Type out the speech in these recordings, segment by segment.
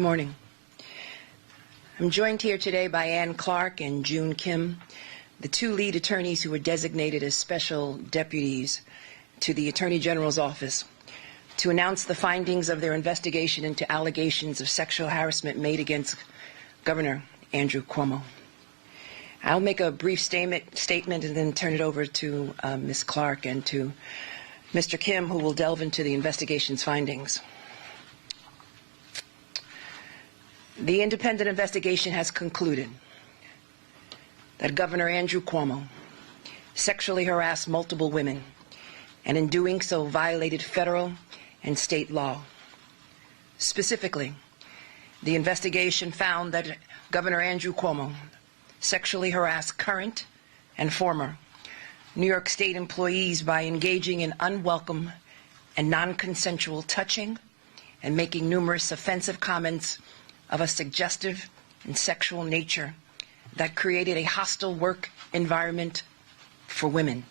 Good morning. I'm joined here today by Ann Clark and June Kim, the two lead attorneys who were designated as special deputies to the Attorney General's office to announce the findings of their investigation into allegations of sexual harassment made against Governor Andrew Cuomo. I'll make a brief statement and then turn it over to Ms. Clark and to Mr. Kim, who will delve into the investigation's findings. The independent investigation has concluded that Governor Andrew Cuomo sexually harassed multiple women and in doing so violated federal and state law. Specifically, the investigation found that Governor Andrew Cuomo sexually harassed current and former New York State employees by engaging in unwelcome and non-consensual touching and making numerous offensive comments of a suggestive and sexual nature that created a hostile work environment for women.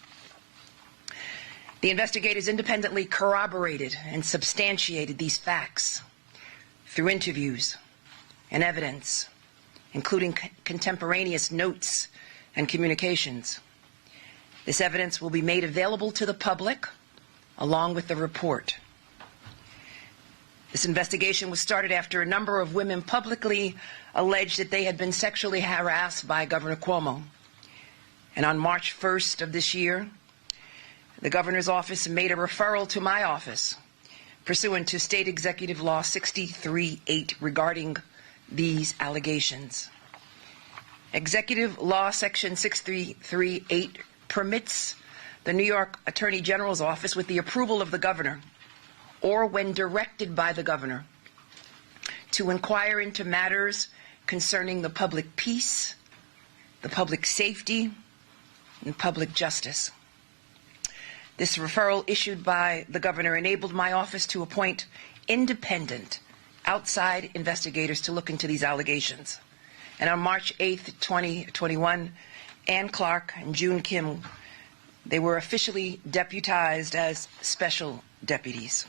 The investigators independently corroborated and substantiated these facts through interviews and evidence, including contemporaneous notes and communications. This evidence will be made available to the public along with the report. This investigation was started after a number of women publicly alleged that they had been sexually harassed by Governor Cuomo. And on March 1st of this year, the governor's office made a referral to my office pursuant to State Executive Law 63-8 regarding these allegations. Executive Law Section 63-8 permits the New York Attorney General's office, with the approval of the governor, or when directed by the governor, to inquire into matters concerning the public peace, the public safety, and public justice. This referral issued by the governor enabled my office to appoint independent outside investigators to look into these allegations. And on March 8th, 2021, Ann Clark and June Kim, they were officially deputized as special deputies.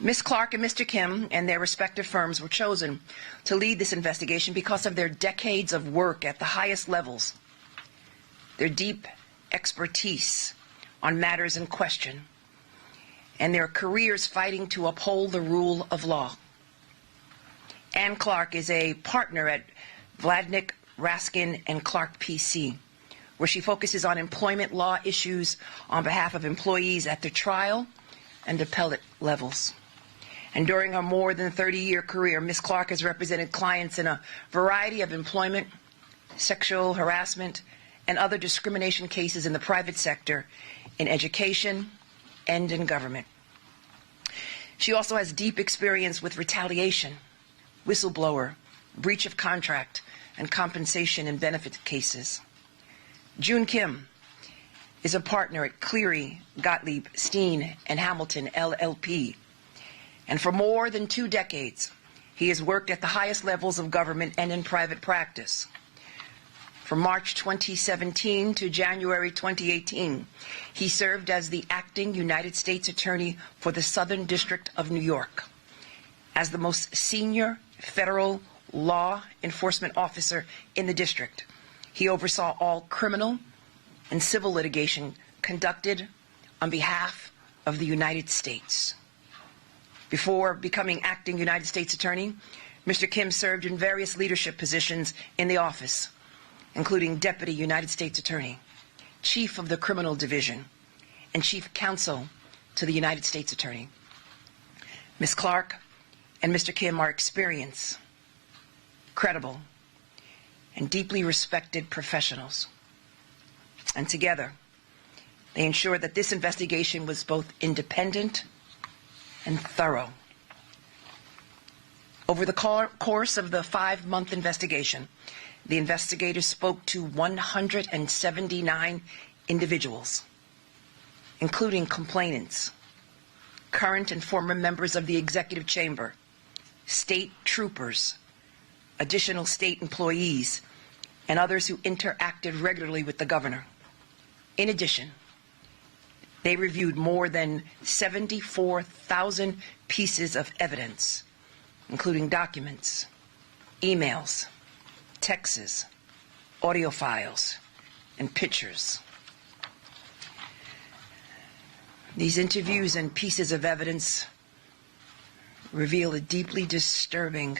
Ms. Clark and Mr. Kim and their respective firms were chosen to lead this investigation because of their decades of work at the highest levels, their deep expertise on matters in question, and their careers fighting to uphold the rule of law. Ann Clark is a partner at Vladnick, Raskin & Clark PC, where she focuses on employment law issues on behalf of employees at the trial and appellate levels. And during her more than 30-year career, Ms. Clark has represented clients in a variety of employment, sexual harassment, and other discrimination cases in the private sector, in education, and in government. She also has deep experience with retaliation, whistleblower, breach of contract, and compensation and benefit cases. June Kim is a partner at Cleary, Gottlieb, Steen & Hamilton, LLP. And for more than 2 decades, he has worked at the highest levels of government and in private practice. From March 2017 to January 2018, he served as the acting United States Attorney for the Southern District of New York. As the most senior federal law enforcement officer in the district, he oversaw all criminal and civil litigation conducted on behalf of the United States. Before becoming acting United States Attorney, Mr. Kim served in various leadership positions in the office, including Deputy United States Attorney, Chief of the Criminal Division, and Chief Counsel to the United States Attorney. Ms. Clark and Mr. Kim are experienced, credible, and deeply respected professionals. And together, they ensured that this investigation was both independent and thorough. Over the course of the 5-month investigation, the investigators spoke to 179 individuals, including complainants, current and former members of the executive chamber, state troopers, additional state employees, and others who interacted regularly with the governor. In addition, they reviewed more than 74,000 pieces of evidence, including documents, emails, texts, audio files, and pictures. These interviews and pieces of evidence reveal a deeply disturbing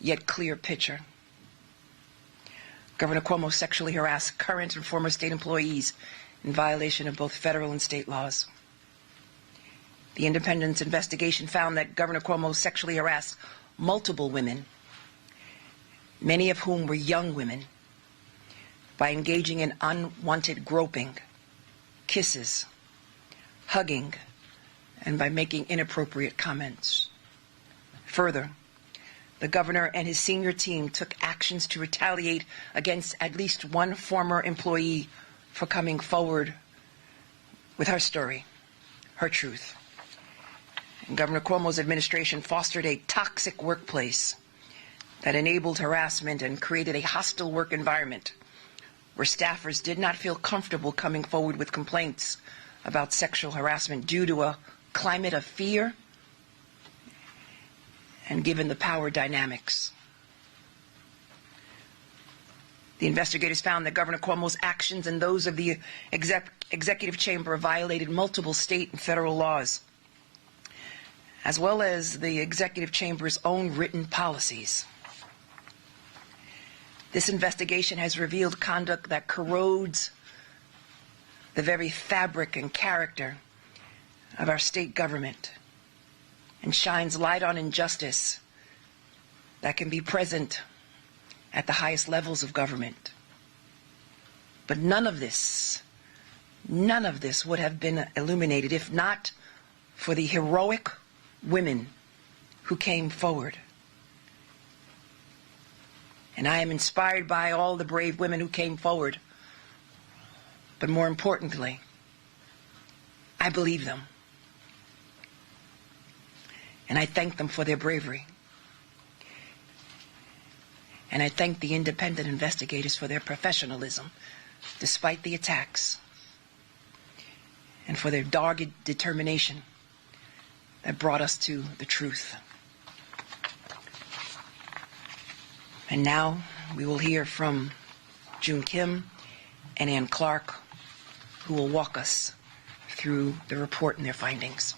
yet clear picture. Governor Cuomo sexually harassed current and former state employees in violation of both federal and state laws. The independent investigation found that Governor Cuomo sexually harassed multiple women, many of whom were young women, by engaging in unwanted groping, kisses, hugging, and by making inappropriate comments. Further, the governor and his senior team took actions to retaliate against at least one former employee for coming forward with her story, her truth. And Governor Cuomo's administration fostered a toxic workplace that enabled harassment and created a hostile work environment where staffers did not feel comfortable coming forward with complaints about sexual harassment due to a climate of fear and given the power dynamics. The investigators found that Governor Cuomo's actions and those of the executive chamber violated multiple state and federal laws, as well as the executive chamber's own written policies. This investigation has revealed conduct that corrodes the very fabric and character of our state government and shines light on injustice that can be present at the highest levels of government. But none of this would have been illuminated if not for the heroic women who came forward. And I am inspired by all the brave women who came forward. But more importantly, I believe them. And I thank them for their bravery. And I thank the independent investigators for their professionalism, despite the attacks, and for their dogged determination that brought us to the truth. And now we will hear from June Kim and Ann Clark, who will walk us through the report and their findings.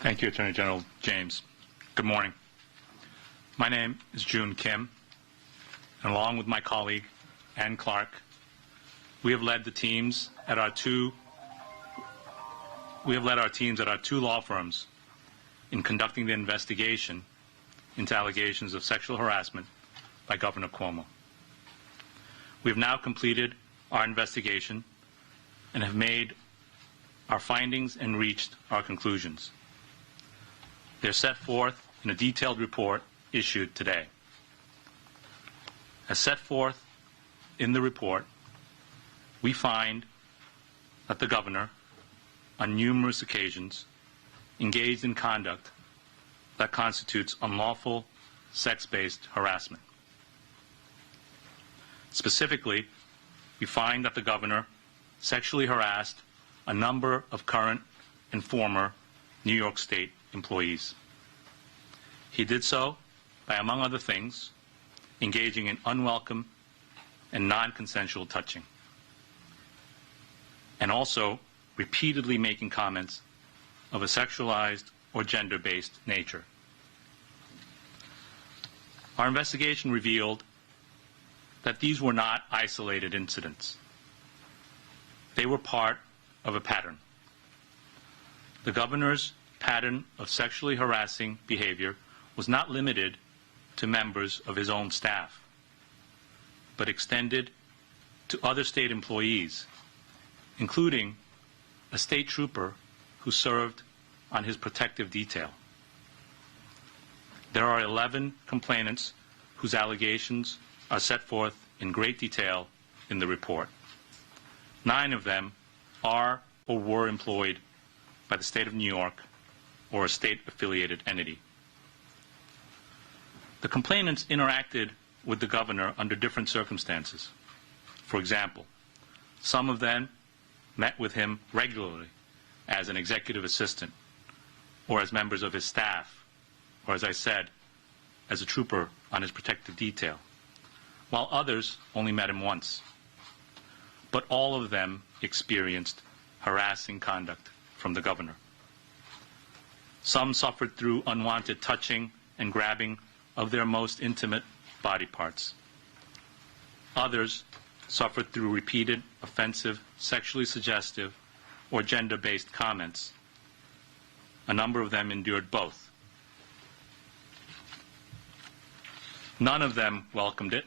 Thank you, Attorney General James. Good morning. My name is June Kim, and along with my colleague, Ann Clark, we have led teams at our two law firms in conducting the investigation into allegations of sexual harassment by Governor Cuomo. We have now completed our investigation and have made our findings and reached our conclusions. They're set forth in a detailed report issued today. As set forth in the report, we find that the governor, on numerous occasions, engaged in conduct that constitutes unlawful sex-based harassment. Specifically, we find that the governor sexually harassed a number of current and former New York State employees. He did so by, among other things, engaging in unwelcome and non-consensual touching, and also repeatedly making comments of a sexualized or gender-based nature. Our investigation revealed that these were not isolated incidents. They were part of a pattern. The governor's pattern of sexually harassing behavior was not limited to members of his own staff, but extended to other state employees, including a state trooper who served on his protective detail. There are 11 complainants whose allegations are set forth in great detail in the report. 9 of them are or were employed by the state of New York or a state-affiliated entity. The complainants interacted with the governor under different circumstances. For example, some of them met with him regularly as an executive assistant, or as members of his staff, or as I said, as a trooper on his protective detail, while others only met him once. But all of them experienced harassing conduct from the governor. Some suffered through unwanted touching and grabbing of their most intimate body parts. Others suffered through repeated, offensive, sexually suggestive, or gender-based comments. A number of them endured both. None of them welcomed it,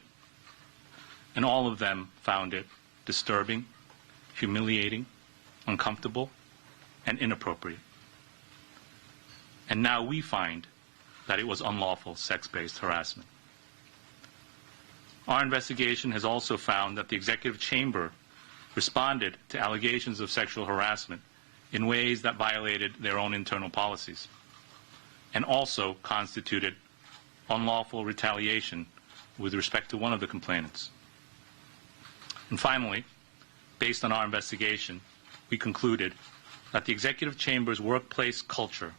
and all of them found it disturbing, humiliating, uncomfortable, and inappropriate. And now we find that it was unlawful sex-based harassment. Our investigation has also found that the executive chamber responded to allegations of sexual harassment in ways that violated their own internal policies, and also constituted unlawful retaliation with respect to one of the complainants. And finally, based on our investigation, we concluded that the executive chamber's workplace culture,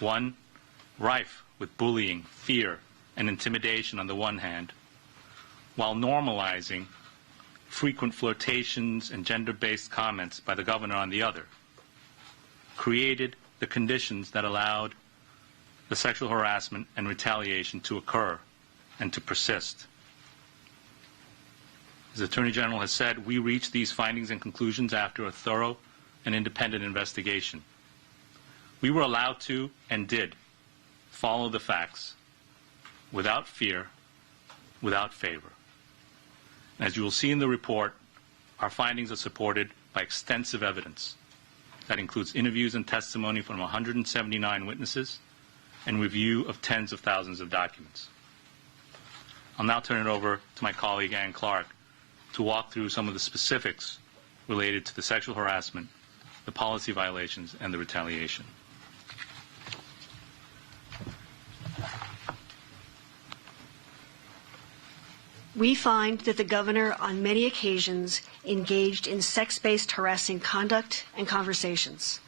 one rife with bullying, fear, and intimidation on the one hand, while normalizing frequent flirtations and gender-based comments by the governor on the other, created the conditions that allowed the sexual harassment and retaliation to occur and to persist. As the Attorney General has said, we reached these findings and conclusions after a thorough and independent investigation. We were allowed to and did follow the facts without fear, without favor. As you will see in the report, our findings are supported by extensive evidence that includes interviews and testimony from 179 witnesses and review of tens of thousands of documents. I'll now turn it over to my colleague Ann Clark to walk through some of the specifics related to the sexual harassment, the policy violations, and the retaliation. We find that the governor on many occasions engaged in sex-based harassing conduct and conversations.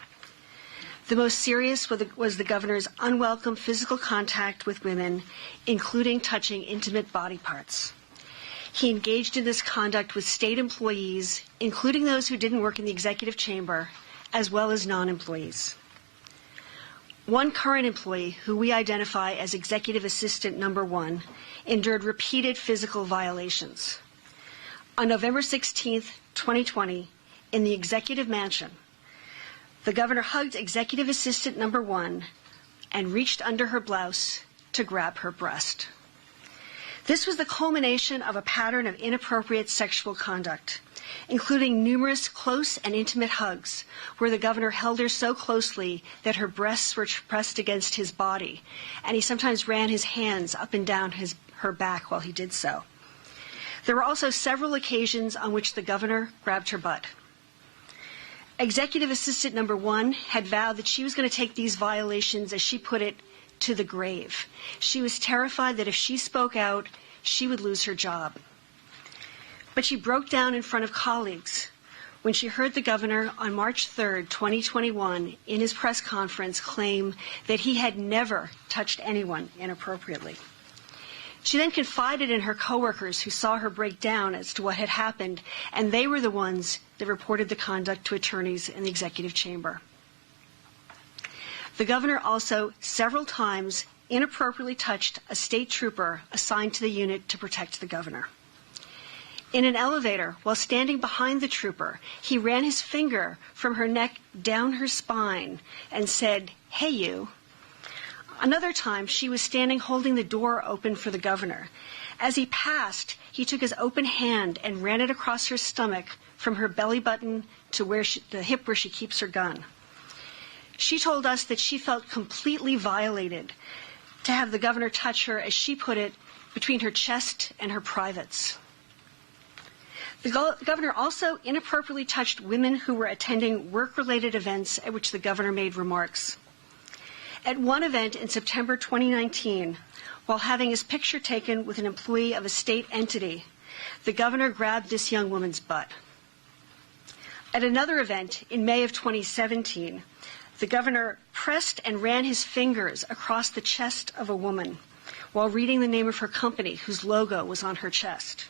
The most serious was the governor's unwelcome physical contact with women, including touching intimate body parts. He engaged in this conduct with state employees, including those who didn't work in the executive chamber, as well as non-employees. One current employee, who we identify as Executive Assistant Number 1, endured repeated physical violations. On November 16, 2020, in the Executive Mansion, the governor hugged Executive Assistant Number 1 and reached under her blouse to grab her breast. This was the culmination of a pattern of inappropriate sexual conduct, including numerous close and intimate hugs, where the governor held her so closely that her breasts were pressed against his body, and he sometimes ran his hands up and down her back while he did so. There were also several occasions on which the governor grabbed her butt. Executive Assistant Number 1 had vowed that she was going to take these violations, as she put it, to the grave. She was terrified that if she spoke out, she would lose her job. But she broke down in front of colleagues when she heard the governor on March 3, 2021, in his press conference claim that he had never touched anyone inappropriately. She then confided in her coworkers who saw her break down as to what had happened, and they were the ones that reported the conduct to attorneys in the executive chamber. The governor also several times inappropriately touched a state trooper assigned to the unit to protect the governor. In an elevator, while standing behind the trooper, he ran his finger from her neck down her spine and said, "Hey, you." Another time, she was standing holding the door open for the governor. As he passed, he took his open hand and ran it across her stomach from her belly button to the hip where she keeps her gun. She told us that she felt completely violated to have the governor touch her, as she put it, between her chest and her privates. The governor also inappropriately touched women who were attending work-related events at which the governor made remarks. At one event in September 2019, while having his picture taken with an employee of a state entity, the governor grabbed this young woman's butt. At another event in May of 2017, the governor pressed and ran his fingers across the chest of a woman while reading the name of her company, whose logo was on her chest.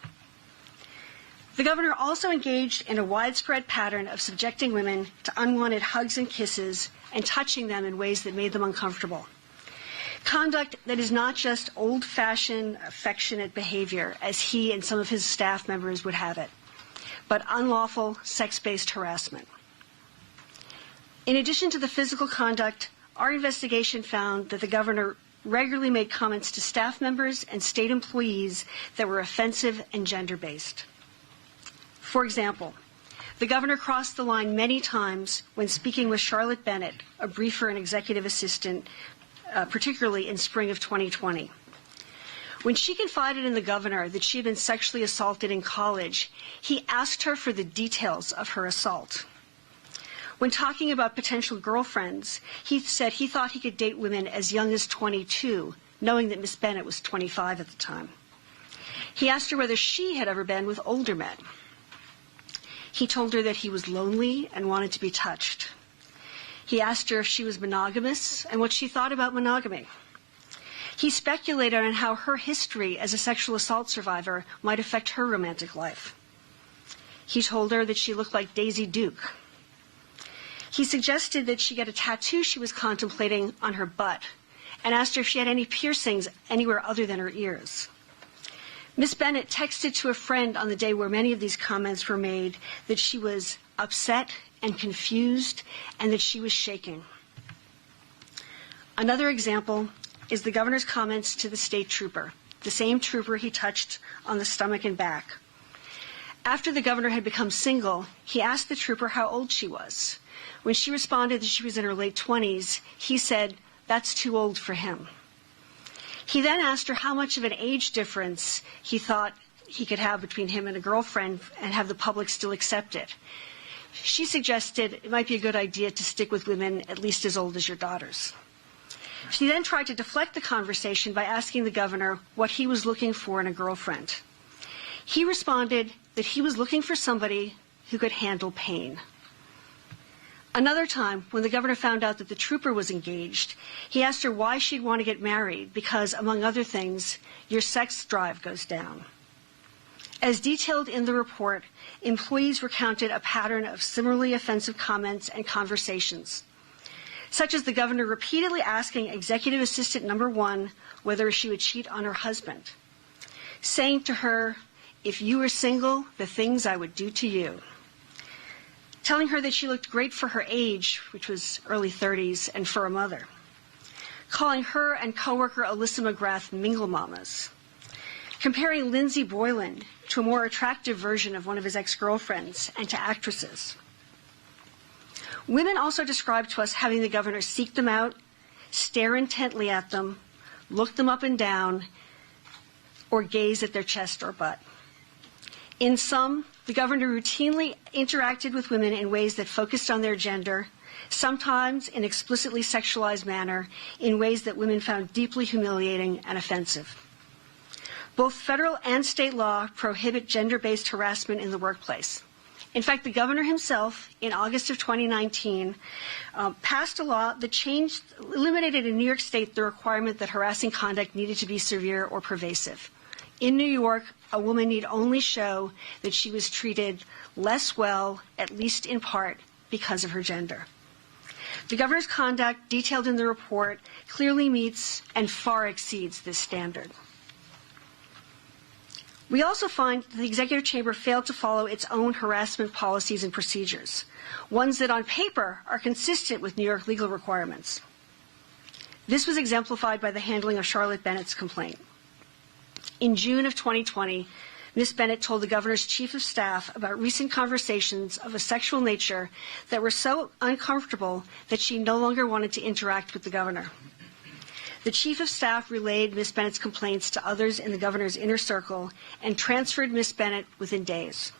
The governor also engaged in a widespread pattern of subjecting women to unwanted hugs and kisses and touching them in ways that made them uncomfortable. Conduct that is not just old-fashioned, affectionate behavior, as he and some of his staff members would have it, but unlawful sex-based harassment. In addition to the physical conduct, our investigation found that the governor regularly made comments to staff members and state employees that were offensive and gender-based. For example, the governor crossed the line many times when speaking with Charlotte Bennett, a briefer and executive assistant, particularly in spring of 2020. When she confided in the governor that she had been sexually assaulted in college, he asked her for the details of her assault. When talking about potential girlfriends, he said he thought he could date women as young as 22, knowing that Miss Bennett was 25 at the time. He asked her whether she had ever been with older men. He told her that he was lonely and wanted to be touched. He asked her if she was monogamous and what she thought about monogamy. He speculated on how her history as a sexual assault survivor might affect her romantic life. He told her that she looked like Daisy Duke. He suggested that she get a tattoo she was contemplating on her butt and asked her if she had any piercings anywhere other than her ears. Miss Bennett texted to a friend on the day where many of these comments were made that she was upset and confused and that she was shaking. Another example is the governor's comments to the state trooper, the same trooper he touched on the stomach and back. After the governor had become single, he asked the trooper how old she was. When she responded that she was in her late 20s, he said, "That's too old for him." He then asked her how much of an age difference he thought he could have between him and a girlfriend and have the public still accept it. She suggested it might be a good idea to stick with women at least as old as your daughters. She then tried to deflect the conversation by asking the governor what he was looking for in a girlfriend. He responded that he was looking for somebody who could handle pain. Another time, when the governor found out that the trooper was engaged, he asked her why she'd want to get married because, among other things, your sex drive goes down. As detailed in the report, employees recounted a pattern of similarly offensive comments and conversations, such as the governor repeatedly asking Executive Assistant Number 1 whether she would cheat on her husband, saying to her, "If you were single, the things I would do to you," telling her that she looked great for her age, which was early 30s, and for a mother, calling her and coworker Alyssa McGrath mingle mamas, comparing Lindsay Boylan to a more attractive version of one of his ex-girlfriends and to actresses. Women also described to us having the governor seek them out, stare intently at them, look them up and down, or gaze at their chest or butt. In sum, the governor routinely interacted with women in ways that focused on their gender, sometimes in explicitly sexualized manner, in ways that women found deeply humiliating and offensive. Both federal and state law prohibit gender-based harassment in the workplace. In fact, the governor himself, in August of 2019, passed a law that eliminated in New York State the requirement that harassing conduct needed to be severe or pervasive. In New York, a woman need only show that she was treated less well, at least in part, because of her gender. The governor's conduct, detailed in the report, clearly meets and far exceeds this standard. We also find that the executive chamber failed to follow its own harassment policies and procedures, ones that on paper are consistent with New York legal requirements. This was exemplified by the handling of Charlotte Bennett's complaint. In June of 2020, Ms. Bennett told the governor's chief of staff about recent conversations of a sexual nature that were so uncomfortable that she no longer wanted to interact with the governor. The chief of staff relayed Ms. Bennett's complaints to others in the governor's inner circle and transferred Ms. Bennett within days.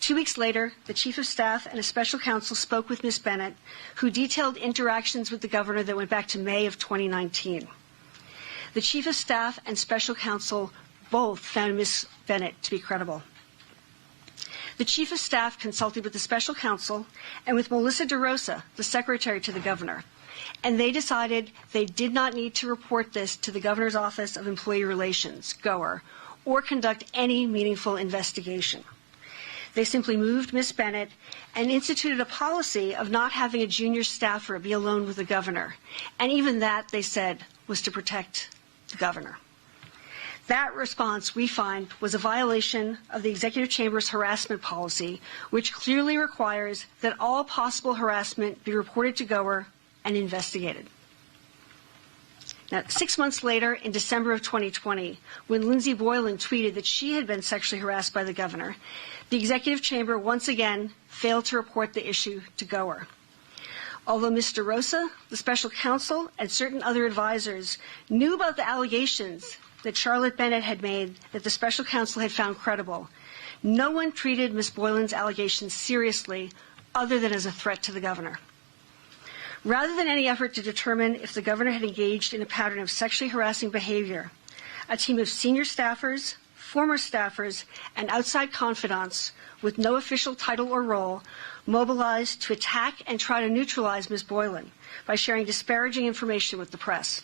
2 weeks later, the Chief of Staff and a special counsel spoke with Ms. Bennett, who detailed interactions with the governor that went back to May of 2019. The Chief of Staff and special counsel both found Ms. Bennett to be credible. The Chief of Staff consulted with the special counsel and with Melissa DeRosa, the secretary to the governor, and they decided they did not need to report this to the Governor's Office of Employee Relations, GOER, or conduct any meaningful investigation. They simply moved Ms. Bennett and instituted a policy of not having a junior staffer be alone with the governor, and even that, they said, was to protect the governor. That response, we find, was a violation of the Executive Chamber's harassment policy, which clearly requires that all possible harassment be reported to GOER and investigated. Now, 6 months later, in December of 2020, when Lindsey Boylan tweeted that she had been sexually harassed by the governor, the Executive Chamber once again failed to report the issue to GOER. Although Ms. DeRosa, the special counsel, and certain other advisors knew about the allegations that Charlotte Bennett had made that the special counsel had found credible, no one treated Ms. Boylan's allegations seriously other than as a threat to the governor. Rather than any effort to determine if the governor had engaged in a pattern of sexually harassing behavior, a team of senior staffers, former staffers, and outside confidants with no official title or role mobilized to attack and try to neutralize Ms. Boylan by sharing disparaging information with the press.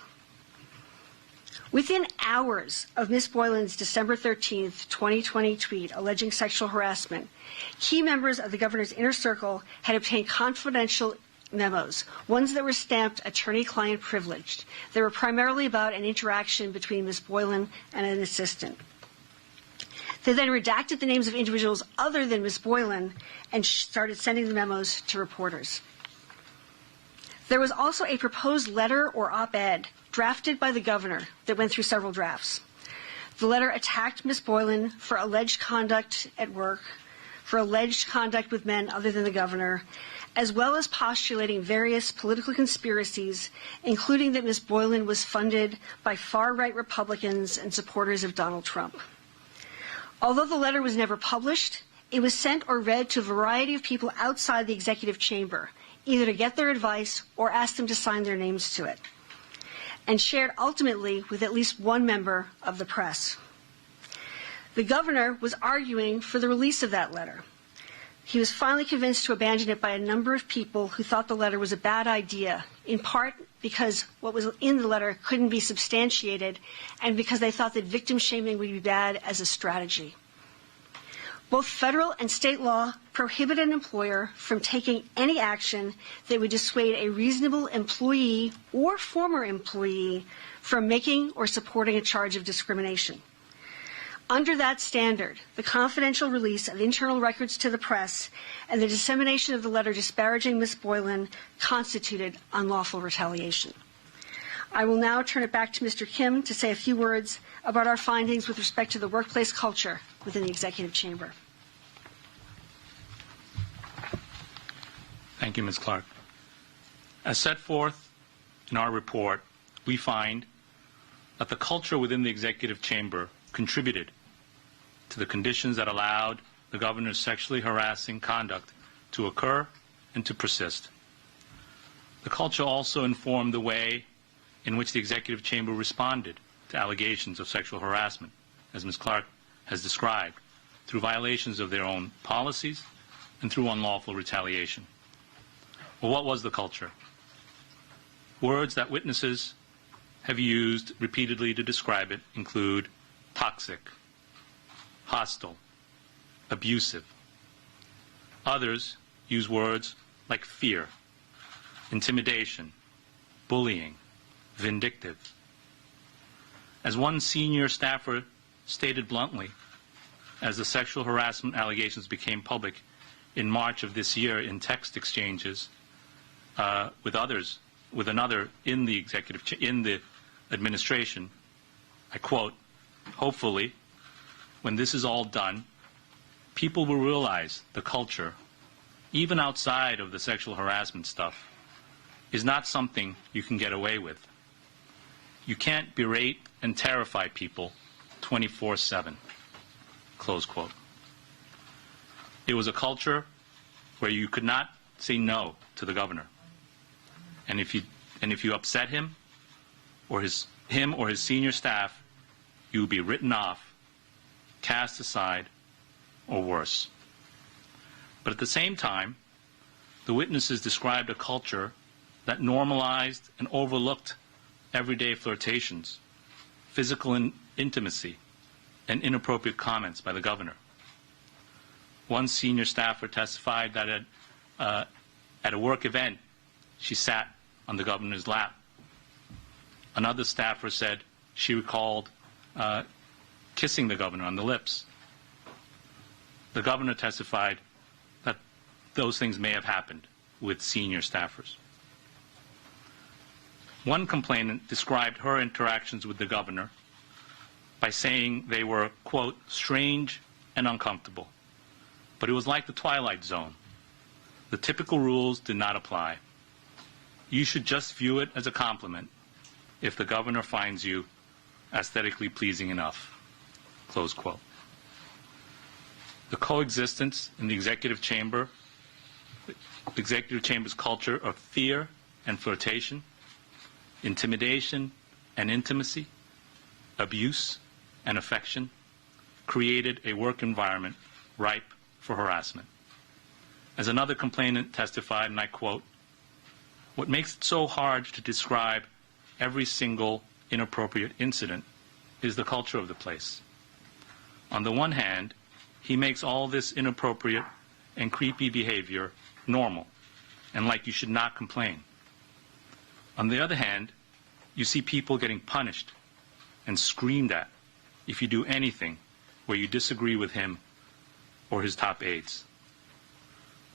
Within hours of Ms. Boylan's December 13, 2020 tweet alleging sexual harassment, key members of the governor's inner circle had obtained confidential memos, ones that were stamped attorney-client privileged. They were primarily about an interaction between Ms. Boylan and an assistant. They then redacted the names of individuals other than Ms. Boylan and started sending the memos to reporters. There was also a proposed letter or op-ed drafted by the governor that went through several drafts. The letter attacked Ms. Boylan for alleged conduct at work, for alleged conduct with men other than the governor, as well as postulating various political conspiracies, including that Ms. Boylan was funded by far-right Republicans and supporters of Donald Trump. Although the letter was never published, it was sent or read to a variety of people outside the executive chamber, either to get their advice or ask them to sign their names to it, and shared ultimately with at least one member of the press. The governor was arguing for the release of that letter. He was finally convinced to abandon it by a number of people who thought the letter was a bad idea, in part because what was in the letter couldn't be substantiated and because they thought that victim shaming would be bad as a strategy. Both federal and state law prohibit an employer from taking any action that would dissuade a reasonable employee or former employee from making or supporting a charge of discrimination. Under that standard, the confidential release of internal records to the press and the dissemination of the letter disparaging Ms. Boylan constituted unlawful retaliation. I will now turn it back to Mr. Kim to say a few words about our findings with respect to the workplace culture within the executive chamber. Thank you, Ms. Clark. As set forth in our report, we find that the culture within the executive chamber contributed to the conditions that allowed the governor's sexually harassing conduct to occur and to persist. The culture also informed the way in which the executive chamber responded to allegations of sexual harassment, as Ms. Clark has described, through violations of their own policies and through unlawful retaliation. Well, what was the culture? Words that witnesses have used repeatedly to describe it include toxic, hostile, abusive. Others use words like fear, intimidation, bullying, vindictive. As one senior staffer stated bluntly, as the sexual harassment allegations became public in March of this year in text exchanges with another in the administration, I quote, "Hopefully, when this is all done, people will realize the culture, even outside of the sexual harassment stuff, is not something you can get away with. You can't berate and terrify people 24/7, close quote. It was a culture where you could not say no to the governor. And if you upset him or his senior staff, you would be written off, cast aside, or worse. But at the same time, the witnesses described a culture that normalized and overlooked everyday flirtations, physical intimacy, and inappropriate comments by the governor. One senior staffer testified that at a work event, she sat on the governor's lap. Another staffer said she recalled kissing the governor on the lips. The governor testified that those things may have happened with senior staffers. One complainant described her interactions with the governor by saying they were, quote, strange and uncomfortable. But it was like the Twilight Zone. The typical rules did not apply. You should just view it as a compliment if the governor finds you aesthetically pleasing enough, close quote. The coexistence in the executive chamber's culture of fear and flirtation, intimidation and intimacy, abuse and affection, created a work environment ripe for harassment. As another complainant testified, and I quote, "What makes it so hard to describe every single inappropriate incident is the culture of the place. On the one hand, he makes all this inappropriate and creepy behavior normal, and like you should not complain. On the other hand, you see people getting punished and screamed at if you do anything where you disagree with him or his top aides.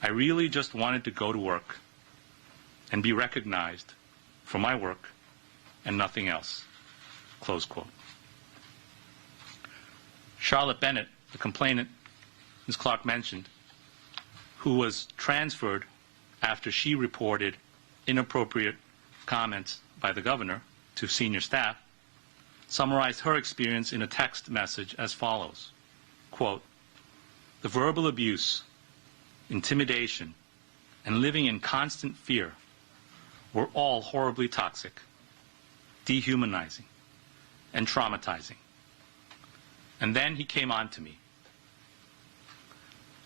I really just wanted to go to work and be recognized for my work and nothing else," close quote. Charlotte Bennett, the complainant Ms. Clark mentioned, who was transferred after she reported inappropriate comments by the governor to senior staff, summarized her experience in a text message as follows, quote, "The verbal abuse, intimidation, and living in constant fear were all horribly toxic, dehumanizing, and traumatizing. And then he came on to me.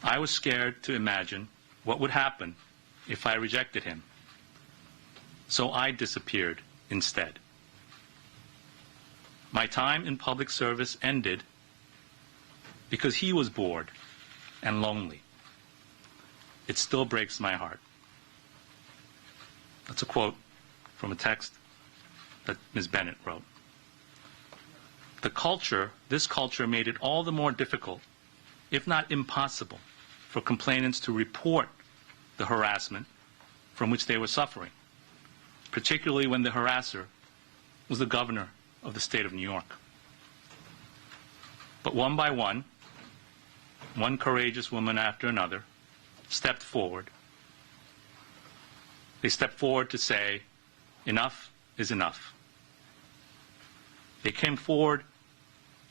I was scared to imagine what would happen if I rejected him, so I disappeared instead. My time in public service ended because he was bored and lonely. It still breaks my heart." That's a quote from a text that Ms. Bennett wrote. This culture made it all the more difficult, if not impossible, for complainants to report the harassment from which they were suffering, particularly when the harasser was the governor of the state of New York. But one by one courageous woman after another stepped forward. They stepped forward to say, enough is enough. They came forward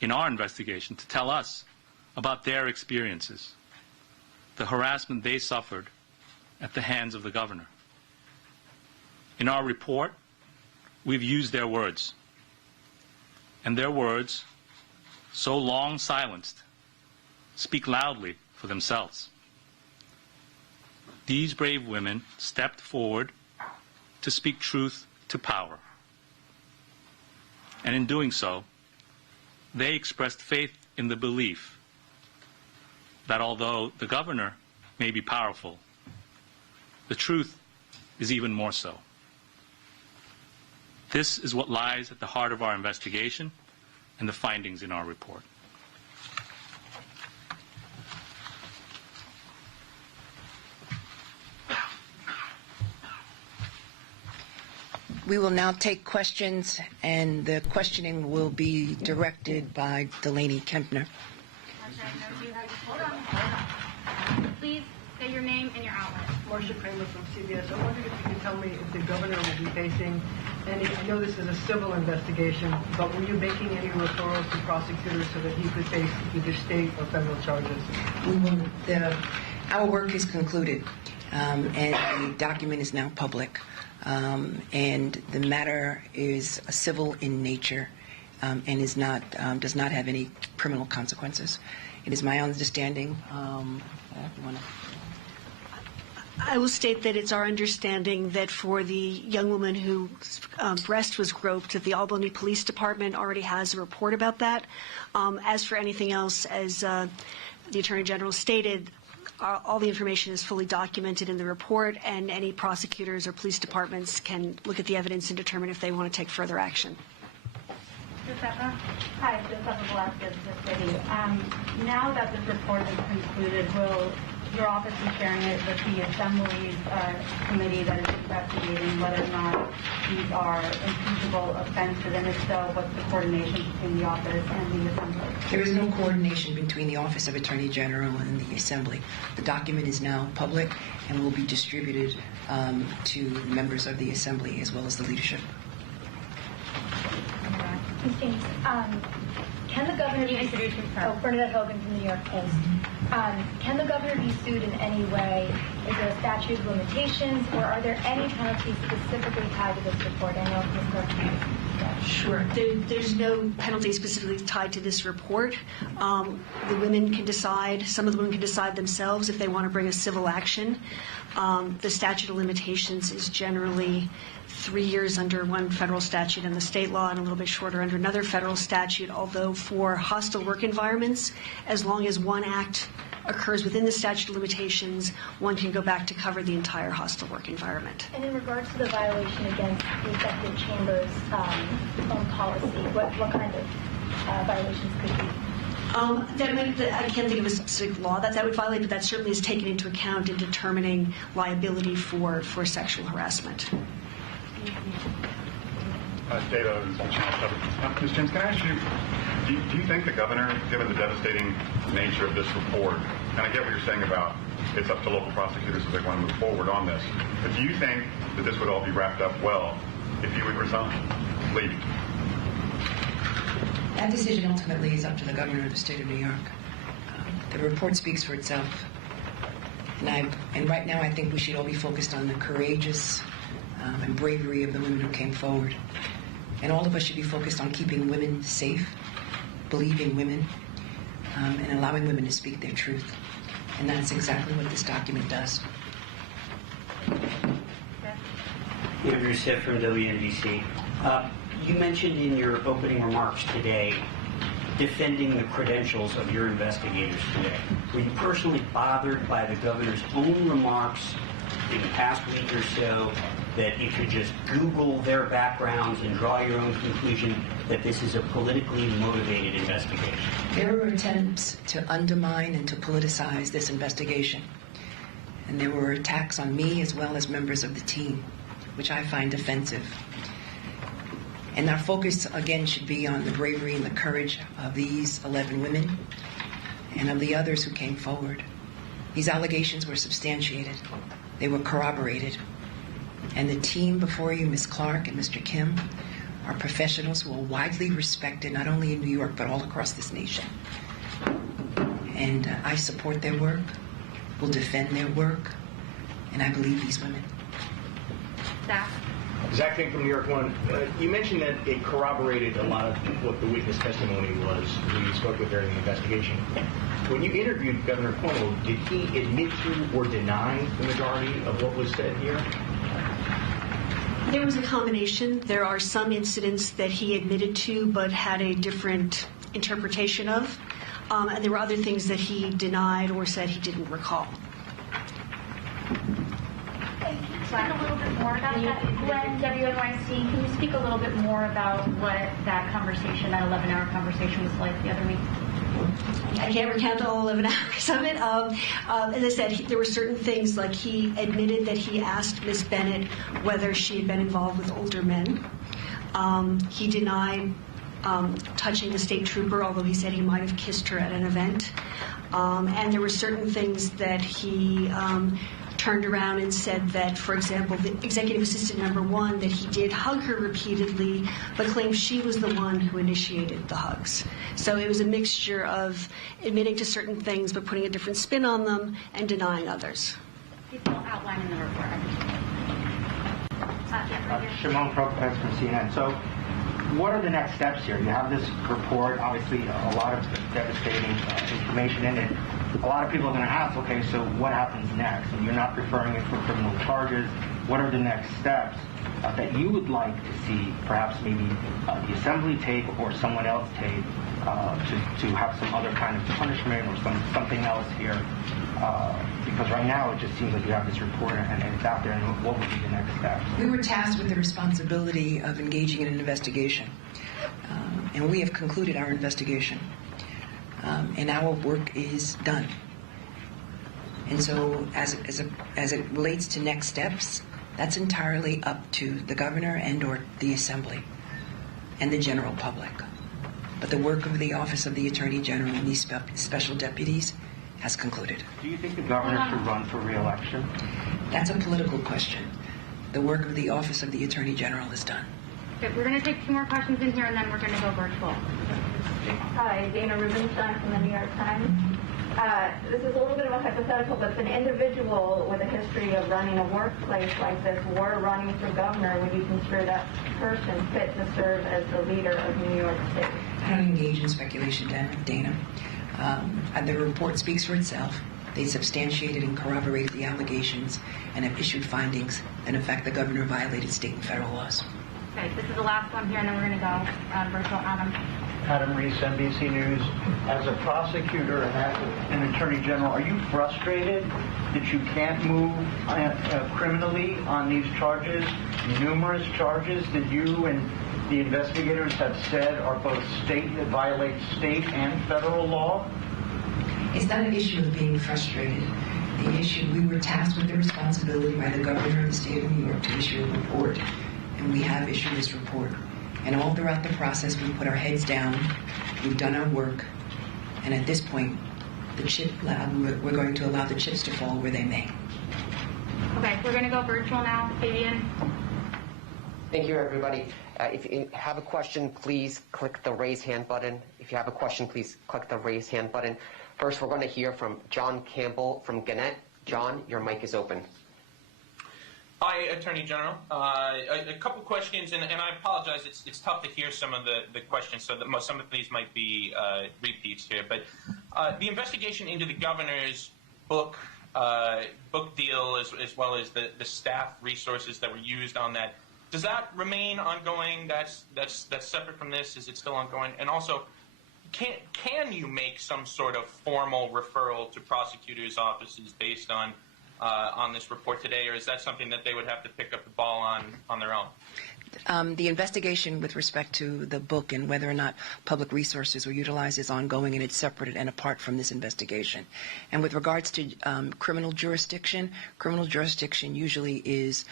in our investigation to tell us about their experiences, the harassment they suffered at the hands of the governor. In our report, we've used their words, and their words, so long silenced, speak loudly for themselves. These brave women stepped forward to speak truth to power. And in doing so, they expressed faith in the belief that although the governor may be powerful, the truth is even more so. This is what lies at the heart of our investigation and the findings in our report. We will now take questions, and the questioning will be directed by Delaney Kempner. Hold on. Please say your name and your outlet. Marcia Kramer from CBS. I wondered if you could tell me if the governor will be facing And I know this is a civil investigation, but were you making any referrals to prosecutors so that he could face either state or federal charges? Our work is concluded, and the document is now public. And the matter is civil in nature and is not does not have any criminal consequences. It is my understanding. I will state that it's our understanding that for the young woman whose breast was groped, that the Albany Police Department already has a report about that. As for anything else, as the Attorney General stated, all the information is fully documented in the report, and any prosecutors or police departments can look at the evidence and determine if they want to take further action. Josefa? Hi, Josefa Velasquez, the city. Now that this report is concluded, will your office be sharing it with the Assembly's committee that is investigating whether or not these are impeachable offenses, and if so, what's the coordination between the office and the Assembly? There is no coordination between the Office of Attorney General and the Assembly. The document is now public and will be distributed to members of the Assembly as well as the leadership. Ms. James, can the governor be sued? Bernadette Hogan from the New York Post. Can the governor be sued in any way? Is there a statute of limitations, or are there any penalties specifically tied to this report? I know Ms. Garcia. Sure. There's no penalty specifically tied to this report. The women can decide, some of the women can decide themselves if they want to bring a civil action. The statute of limitations is generally 3 years under one federal statute in the state law and a little bit shorter under another federal statute, although for hostile work environments, as long as one act occurs within the statute of limitations, one can go back to cover the entire hostile work environment. And in regards to the violation against the executive chamber's own policy, what kind of violations could be? I can't think of a specific law that would violate, but that certainly is taken into account in determining liability for sexual harassment. Data is Channel 7. Ms. James, can I ask you, do you think the governor, given the devastating nature of this report, and I get what you're saying about it's up to local prosecutors if they want to move forward on this, but do you think that this would all be wrapped up well if you would resign, leave? That decision ultimately is up to the governor of the state of New York. The report speaks for itself. And right now I think we should all be focused on the courageous and bravery of the women who came forward. And all of us should be focused on keeping women safe, believing women, and allowing women to speak their truth. And that's exactly what this document does. Andrew Siff from WNBC. You mentioned in your opening remarks today defending the credentials of your investigators today. Were you personally bothered by the governor's own remarks in the past week or so that you could just Google their backgrounds and draw your own conclusion that this is a politically motivated investigation? There were attempts to undermine and to politicize this investigation. And there were attacks on me as well as members of the team, which I find offensive. And our focus, again, should be on the bravery and the courage of these 11 women and of the others who came forward. These allegations were substantiated. They were corroborated. And the team before you, Ms. Clark and Mr. Kim, are professionals who are widely respected, not only in New York, but all across this nation. And I support their work, will defend their work, and I believe these women. Zach? Zach Fink from New York One. You mentioned that it corroborated a lot of what the witness testimony was when you spoke with her in the investigation. When you interviewed Governor Cuomo, did he admit to or deny the majority of what was said here? There was a combination. There are some incidents that he admitted to but had a different interpretation of. And there were other things that he denied or said he didn't recall. Can you speak a little bit more about that? Glenn, WNYC, can you speak a little bit more about what that conversation, that 11-hour conversation was like the other week? I can't recount all 11 hours of it. As I said, there were certain things, like he admitted that he asked Ms. Bennett whether she had been involved with older men. He denied touching the state trooper, although he said he might have kissed her at an event. And there were certain things that he turned around and said that, for example, the executive assistant number 1, that he did hug her repeatedly, but claimed she was the one who initiated the hugs. So it was a mixture of admitting to certain things but putting a different spin on them and denying others. People outline in the report. Shimon Prokopez from CNN. So what are the next steps here? You have this report, obviously a lot of devastating information in it. A lot of people are going to ask, okay, so what happens next? And you're not referring it for criminal charges. What are the next steps that you would like to see, perhaps maybe the assembly take or someone else take to have some other kind of punishment or something else here? Because right now it just seems like you have this report and it's out there, and what would be the next steps? We were tasked with the responsibility of engaging in an investigation, and we have concluded our investigation, and our work is done. And so as it relates to next steps, that's entirely up to the governor and or the assembly and the general public. But the work of the Office of the Attorney General and these special deputies has concluded. Do you think the governor should run for re-election? That's a political question. The work of the Office of the Attorney General is done. Okay, we're going to take 2 more questions in here, and then we're going to go virtual. Hi, Dana Rubenstein from the New York Times. This is a little bit of a hypothetical, but if an individual with a history of running a workplace like this were running for governor, would you consider that person fit to serve as the leader of New York State? I don't engage in speculation, Dana. The report speaks for itself. They substantiated and corroborated the allegations and have issued findings that, in fact, the governor violated state and federal laws. Okay, this is the last one here, and then we're going to go virtual. Adam Reese, NBC News. As a prosecutor and an attorney general, are you frustrated that you can't move criminally on these charges, numerous charges that you and the investigators have said are both that violate state and federal law? It's not an issue of being frustrated. The issue, we were tasked with the responsibility by the governor of the state of New York to issue a report, and we have issued this report. And all throughout the process, we put our heads down, we've done our work, and at this point, we're going to allow the chips to fall where they may. Okay, we're going to go virtual now. Fabian. Thank you, everybody. If you have a question, please click the raise hand button. If you have a question, please click the raise hand button. First, we're going to hear from John Campbell from Gannett. John, your mic is open. Hi, Attorney General. A couple questions, and I apologize. It's tough to hear some of the questions, so that some of these might be repeats here. But the investigation into the governor's book deal, as well as the staff resources that were used on that, does that remain ongoing? That's separate from this. Is it still ongoing? And also, can you make some sort of formal referral to prosecutors' offices based on this report today, or is that something that they would have to pick up the ball on their own? The investigation with respect to the book and whether or not public resources were utilized is ongoing, and it's separate and apart from this investigation. And with regards to criminal jurisdiction usually is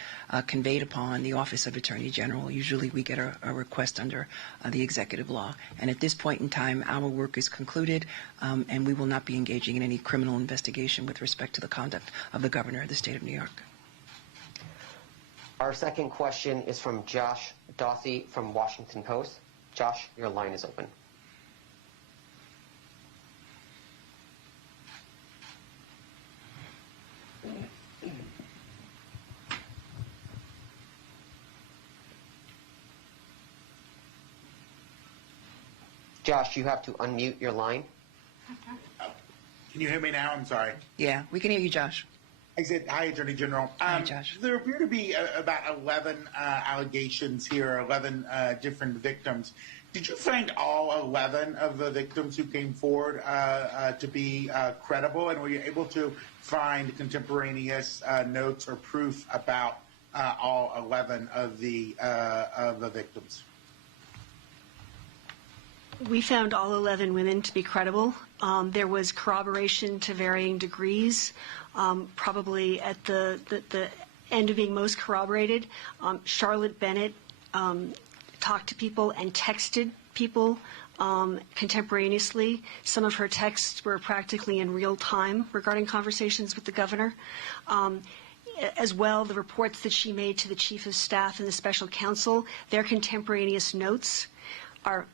conveyed upon the Office of Attorney General. Usually we get a request under the executive law. And at this point in time, our work is concluded, and we will not be engaging in any criminal investigation with respect to the conduct of the governor of the state of New York. Our second question is from Josh Dawsey from Washington Post. Josh, your line is open. Josh, you have to unmute your line. Can you hear me now? I'm sorry. Yeah, we can hear you, Josh. I said, hi, Attorney General. Hi, Josh. There appear to be about 11 allegations here, 11 different victims. Did you find all 11 of the victims who came forward to be credible, and were you able to find contemporaneous notes or proof about all 11 of the victims? We found all 11 women to be credible. There was corroboration to varying degrees. Probably at the end of being most corroborated, Charlotte Bennett talked to people and texted people contemporaneously. Some of her texts were practically in real time regarding conversations with the governor. as well, the reports that she made to the Chief of Staff and the Special Counsel, their contemporaneous notes are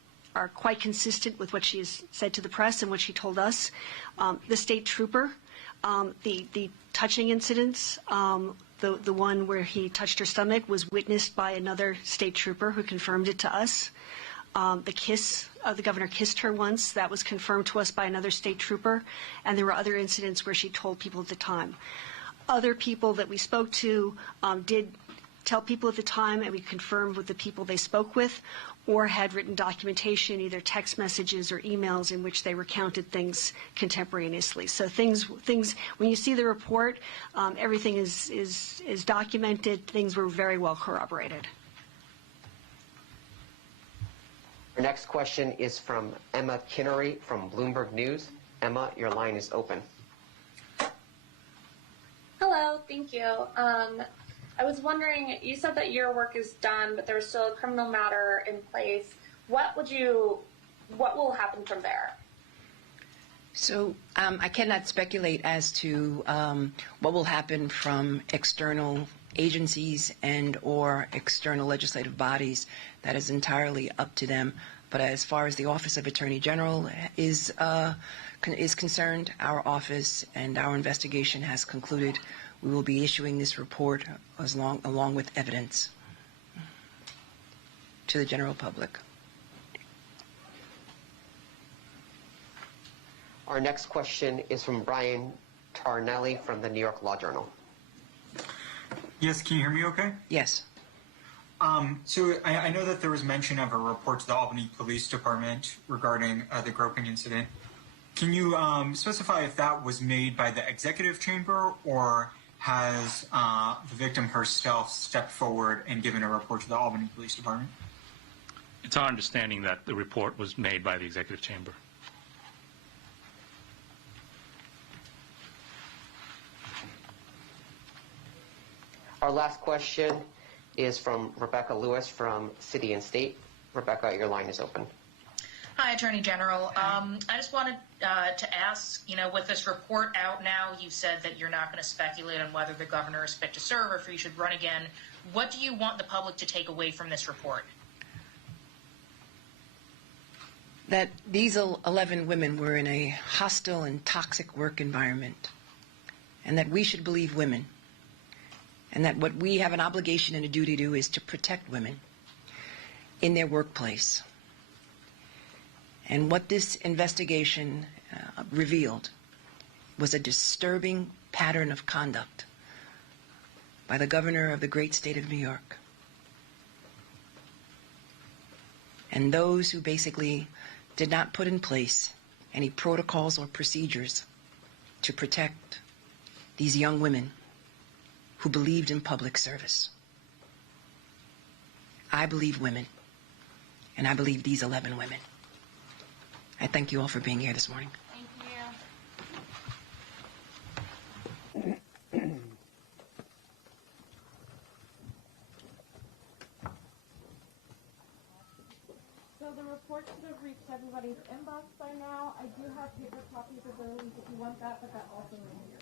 quite consistent with what she has said to the press and what she told us. The state trooper, the touching incidents, the one where he touched her stomach was witnessed by another state trooper who confirmed it to us. The kiss, the governor kissed her once. That was confirmed to us by another state trooper. And there were other incidents where she told people at the time. Other people that we spoke to did tell people at the time, and we confirmed with the people they spoke with, or had written documentation, either text messages or emails, in which they recounted things contemporaneously. So things when you see the report, everything is documented. Things were very well corroborated. Our next question is from Emma Kinnery from Bloomberg News. Emma, your line is open. Hello, thank you. I was wondering, you said that your work is done, but there's still a criminal matter in place. What will happen from there? So I cannot speculate as to what will happen from external agencies and or external legislative bodies. That is entirely up to them. But as far as the Office of Attorney General is concerned, our office and our investigation has concluded. We will be issuing this report along with evidence to the general public. Our next question is from Brian Tarnelli from the New York Law Journal. Yes, can you hear me okay? Yes. So I know that there was mention of a report to the Albany Police Department regarding the groping incident. Can you specify if that was made by the executive chamber, or has the victim herself stepped forward and given a report to the Albany Police Department? It's our understanding that the report was made by the executive chamber. Our last question is from Rebecca Lewis from City and State. Rebecca, your line is open. Hi, Attorney General. I just wanted to ask, with this report out now, you said that you're not going to speculate on whether the governor is fit to serve or if he should run again. What do you want the public to take away from this report? That these 11 women were in a hostile and toxic work environment, and that we should believe women, and that what we have an obligation and a duty to do is to protect women in their workplace. And what this investigation revealed was a disturbing pattern of conduct by the governor of the great state of New York. And those who basically did not put in place any protocols or procedures to protect these young women who believed in public service. I believe women, and I believe these 11 women. I thank you all for being here this morning. So the report should have reached everybody's inbox by now. I do have paper copies of those if you want that, but that also in here.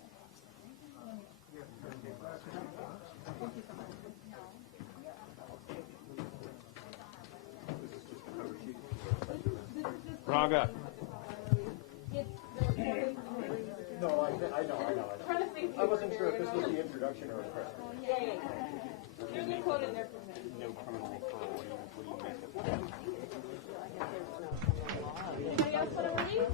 Thank you so much. Raga. No, I know. I wasn't sure if this was the introduction or a press. Yeah. There's a quote in there from me. No criminal referral. What do you make of that? Anybody else want to read?